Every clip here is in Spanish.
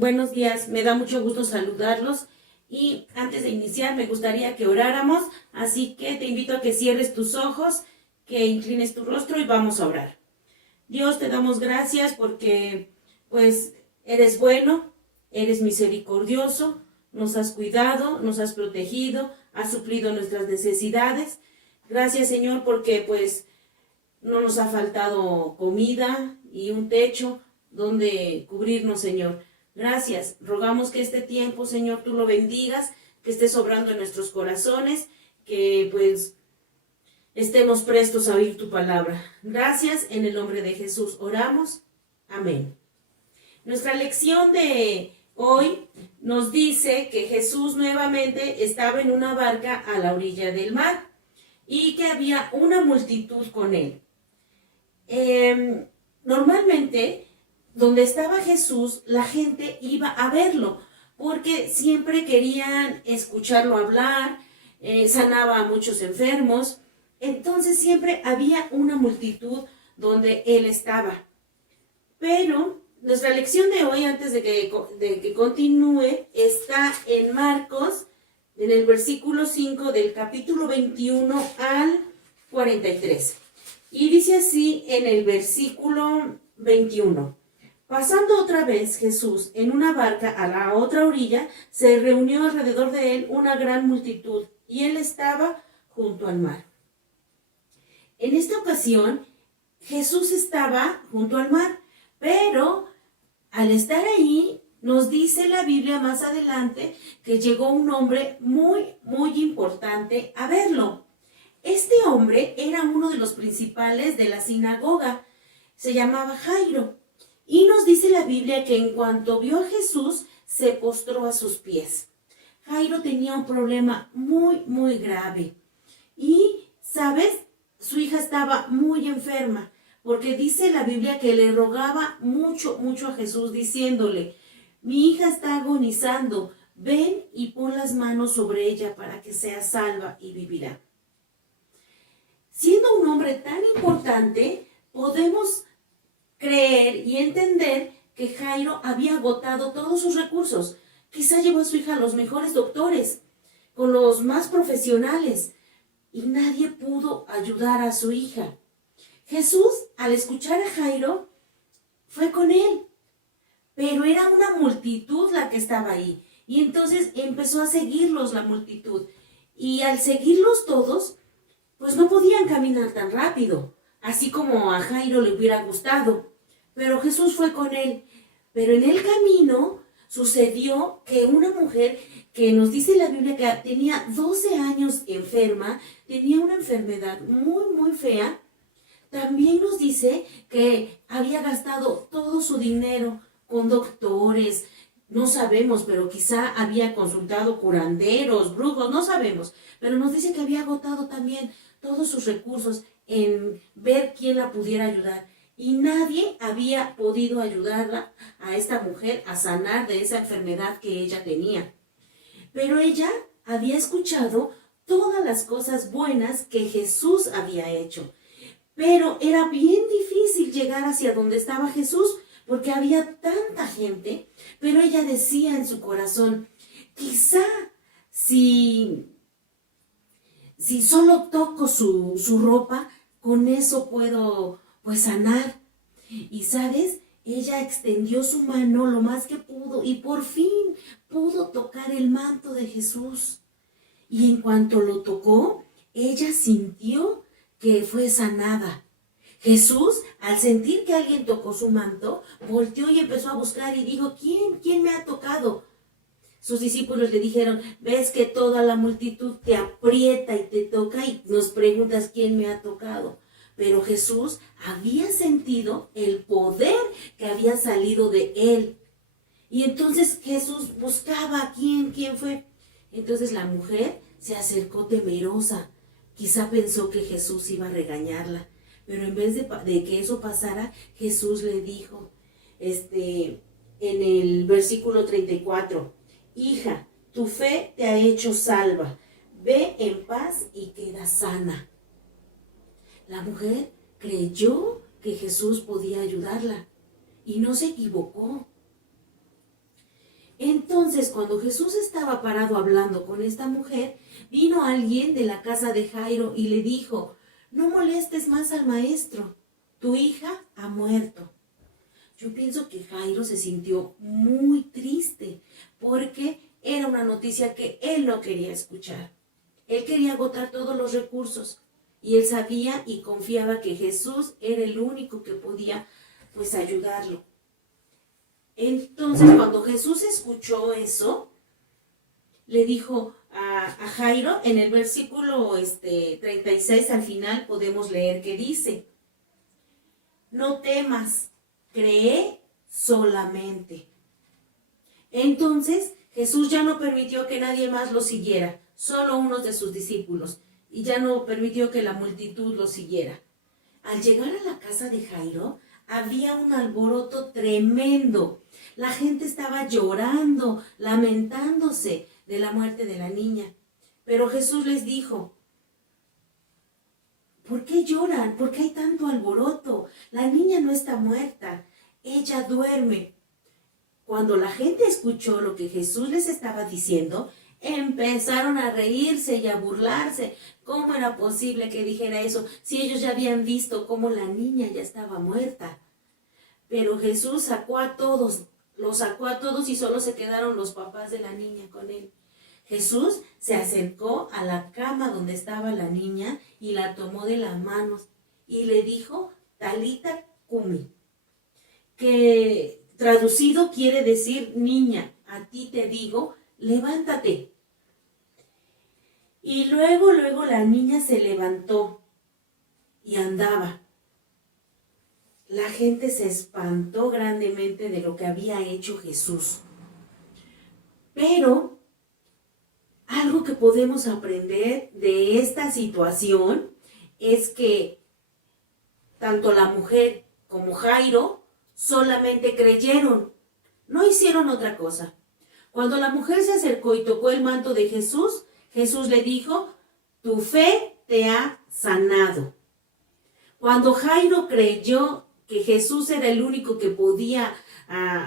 Buenos días, me da mucho gusto saludarlos y antes de iniciar me gustaría que oráramos, así que te invito a que cierres tus ojos, que inclines tu rostro y vamos a orar. Dios, te damos gracias porque pues eres bueno, eres misericordioso, nos has cuidado, nos has protegido, has suplido nuestras necesidades. Gracias, Señor, porque pues no nos ha faltado comida y un techo donde cubrirnos, Señor. Gracias. Rogamos que este tiempo, Señor, tú lo bendigas, que estés obrando en nuestros corazones, que pues estemos prestos a oír tu palabra. Gracias, en el nombre de Jesús oramos. Amén. Nuestra lección de hoy nos dice que Jesús nuevamente estaba en una barca a la orilla del mar y que había una multitud con él. Normalmente, donde estaba Jesús, la gente iba a verlo, porque siempre querían escucharlo hablar, sanaba a muchos enfermos, entonces siempre había una multitud donde él estaba. Pero nuestra lección de hoy, antes de que continúe, está en Marcos, en el versículo 5 del capítulo 21 al 43. Y dice así en el versículo 21. Pasando otra vez Jesús en una barca a la otra orilla, se reunió alrededor de él una gran multitud, y él estaba junto al mar. En esta ocasión, Jesús estaba junto al mar, pero al estar ahí, nos dice la Biblia más adelante que llegó un hombre muy, muy importante a verlo. Este hombre era uno de los principales de la sinagoga, se llamaba Jairo, y nos dice la Biblia que en cuanto vio a Jesús, se postró a sus pies. Jairo tenía un problema muy, muy grave, y, ¿sabes? Su hija estaba muy enferma, porque dice la Biblia que le rogaba mucho, mucho a Jesús, diciéndole: mi hija está agonizando, ven y pon las manos sobre ella para que sea salva y vivirá. Siendo un hombre tan importante, podemos creer y entender que Jairo había agotado todos sus recursos. Quizá llevó a su hija a los mejores doctores, con los más profesionales, y nadie pudo ayudar a su hija. Jesús, al escuchar a Jairo, fue con él, pero era una multitud la que estaba ahí, y entonces empezó a seguirlos la multitud, y al seguirlos todos, pues no podían caminar tan rápido, así como a Jairo le hubiera gustado. Pero Jesús fue con él. Pero en el camino sucedió que una mujer, que nos dice la Biblia que tenía 12 años enferma, tenía una enfermedad muy, muy fea, también nos dice que había gastado todo su dinero con doctores. No sabemos, pero quizá había consultado curanderos, brujos, no sabemos. Pero nos dice que había agotado también todos sus recursos en ver quién la pudiera ayudar. Y nadie había podido ayudarla a esta mujer a sanar de esa enfermedad que ella tenía. Pero ella había escuchado todas las cosas buenas que Jesús había hecho. Pero era bien difícil llegar hacia donde estaba Jesús, porque había tanta gente. Pero ella decía en su corazón: quizá si solo toco su ropa, con eso puedo pues sanar. Y ¿sabes? Ella extendió su mano lo más que pudo y por fin pudo tocar el manto de Jesús. Y en cuanto lo tocó, ella sintió que fue sanada. Jesús, al sentir que alguien tocó su manto, volteó y empezó a buscar y dijo: ¿Quién me ha tocado? Sus discípulos le dijeron: ves que toda la multitud te aprieta y te toca y nos preguntas quién me ha tocado. Pero Jesús había sentido el poder que había salido de él. Y entonces Jesús buscaba quién fue. Entonces la mujer se acercó temerosa. Quizá pensó que Jesús iba a regañarla. Pero en vez de que eso pasara, Jesús le dijo, en el versículo 34, hija, tu fe te ha hecho salva, ve en paz y queda sana. La mujer creyó que Jesús podía ayudarla y no se equivocó. Entonces, cuando Jesús estaba parado hablando con esta mujer, vino alguien de la casa de Jairo y le dijo: no molestes más al maestro, tu hija ha muerto. Yo pienso que Jairo se sintió muy triste porque era una noticia que él no quería escuchar. Él quería agotar todos los recursos y él sabía y confiaba que Jesús era el único que podía pues ayudarlo. Entonces, cuando Jesús escuchó eso, le dijo a Jairo, en el versículo 36 al final podemos leer que dice: no temas, cree solamente. Entonces Jesús ya no permitió que nadie más lo siguiera, solo unos de sus discípulos, y ya no permitió que la multitud lo siguiera. Al llegar a la casa de Jairo, había un alboroto tremendo. La gente estaba llorando, lamentándose de la muerte de la niña. Pero Jesús les dijo: ¿por qué lloran? ¿Por qué hay tanto alboroto? La niña no está muerta, ella duerme. Cuando la gente escuchó lo que Jesús les estaba diciendo, empezaron a reírse y a burlarse. ¿Cómo era posible que dijera eso si ellos ya habían visto cómo la niña ya estaba muerta? Pero Jesús los sacó a todos y solo se quedaron los papás de la niña con él. Jesús se acercó a la cama donde estaba la niña y la tomó de las manos y le dijo: Talita cumi, que traducido quiere decir: niña, a ti te digo, levántate. Y luego la niña se levantó y andaba. La gente se espantó grandemente de lo que había hecho Jesús. Pero algo que podemos aprender de esta situación es que tanto la mujer como Jairo solamente creyeron, no hicieron otra cosa. Cuando la mujer se acercó y tocó el manto de Jesús, Jesús le dijo: tu fe te ha sanado. Cuando Jairo creyó que Jesús era el único que podía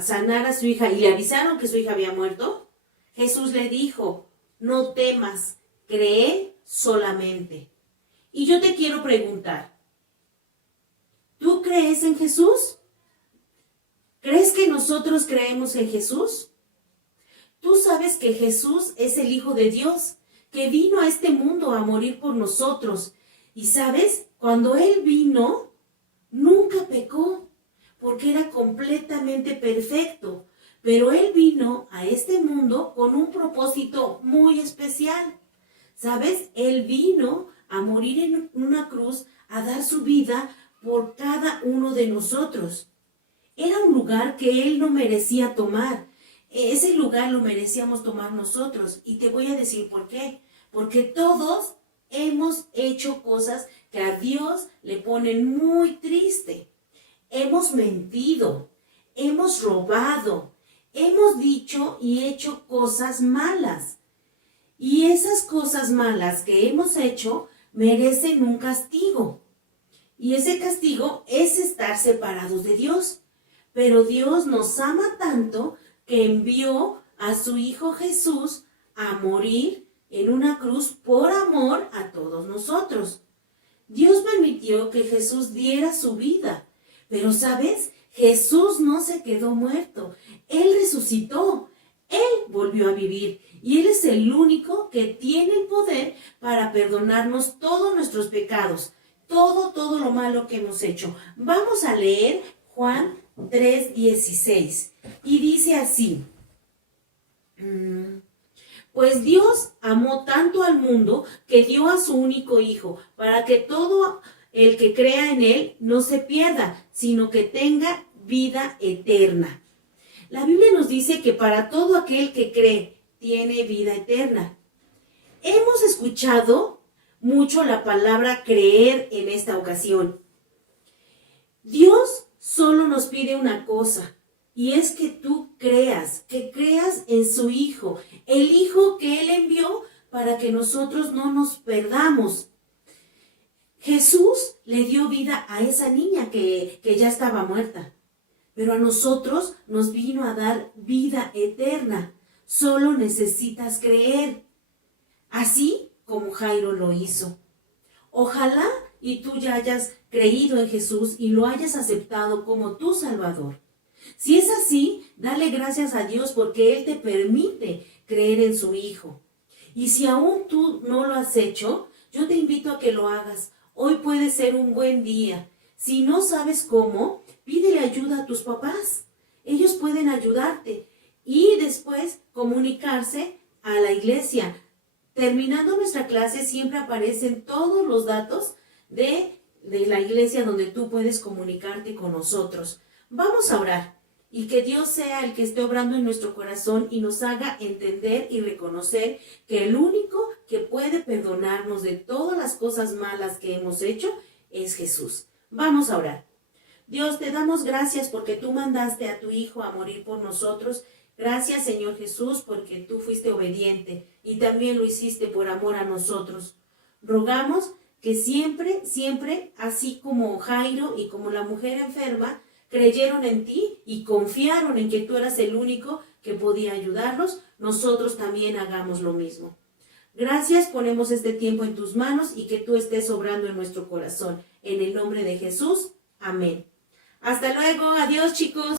sanar a su hija y le avisaron que su hija había muerto, Jesús le dijo: no temas, cree solamente. Y yo te quiero preguntar, ¿tú crees en Jesús? ¿Crees que nosotros creemos en Jesús? Tú sabes que Jesús es el Hijo de Dios, que vino a este mundo a morir por nosotros. Y sabes, cuando Él vino, nunca pecó, porque era completamente perfecto. Pero Él vino a este mundo con un propósito muy especial. ¿Sabes? Él vino a morir en una cruz, a dar su vida por cada uno de nosotros. Era un lugar que Él no merecía tomar. Ese lugar lo merecíamos tomar nosotros. Y te voy a decir por qué. Porque todos hemos hecho cosas que a Dios le ponen muy triste. Hemos mentido, hemos robado, hemos dicho y hecho cosas malas. Y esas cosas malas que hemos hecho merecen un castigo. Y ese castigo es estar separados de Dios. Pero Dios nos ama tanto que envió a su Hijo Jesús a morir en una cruz por amor a todos nosotros. Dios permitió que Jesús diera su vida. Pero, ¿sabes? Jesús no se quedó muerto. Él resucitó. Él volvió a vivir. Y Él es el único que tiene el poder para perdonarnos todos nuestros pecados. Todo lo malo que hemos hecho. Vamos a leer Juan 3:16. Y dice así: pues Dios amó tanto al mundo que dio a su único Hijo, para que todo el que crea en Él no se pierda, sino que tenga vida eterna. La Biblia nos dice que para todo aquel que cree, tiene vida eterna. Hemos escuchado mucho la palabra creer en esta ocasión. Dios solo nos pide una cosa, y es que tú creas, en su Hijo, el Hijo que Él envió para que nosotros no nos perdamos. Jesús le dio vida a esa niña que ya estaba muerta, pero a nosotros nos vino a dar vida eterna. Solo necesitas creer, así como Jairo lo hizo. Ojalá y tú ya hayas creído en Jesús y lo hayas aceptado como tu Salvador. Si es así, dale gracias a Dios porque Él te permite creer en su Hijo. Y si aún tú no lo has hecho, yo te invito a que lo hagas. Hoy puede ser un buen día. Si no sabes cómo, pídele ayuda a tus papás. Ellos pueden ayudarte y después comunicarse a la iglesia. Terminando nuestra clase siempre aparecen todos los datos de la iglesia donde tú puedes comunicarte con nosotros. Vamos a orar y que Dios sea el que esté obrando en nuestro corazón y nos haga entender y reconocer que el único que puede perdonarnos de todas las cosas malas que hemos hecho es Jesús. Vamos a orar. Dios, te damos gracias porque tú mandaste a tu Hijo a morir por nosotros. Gracias, Señor Jesús, porque tú fuiste obediente y también lo hiciste por amor a nosotros. Rogamos que siempre, siempre, así como Jairo y como la mujer enferma, creyeron en ti y confiaron en que tú eras el único que podía ayudarlos, nosotros también hagamos lo mismo. Gracias, ponemos este tiempo en tus manos y que tú estés obrando en nuestro corazón. En el nombre de Jesús, amén. Hasta luego, adiós chicos.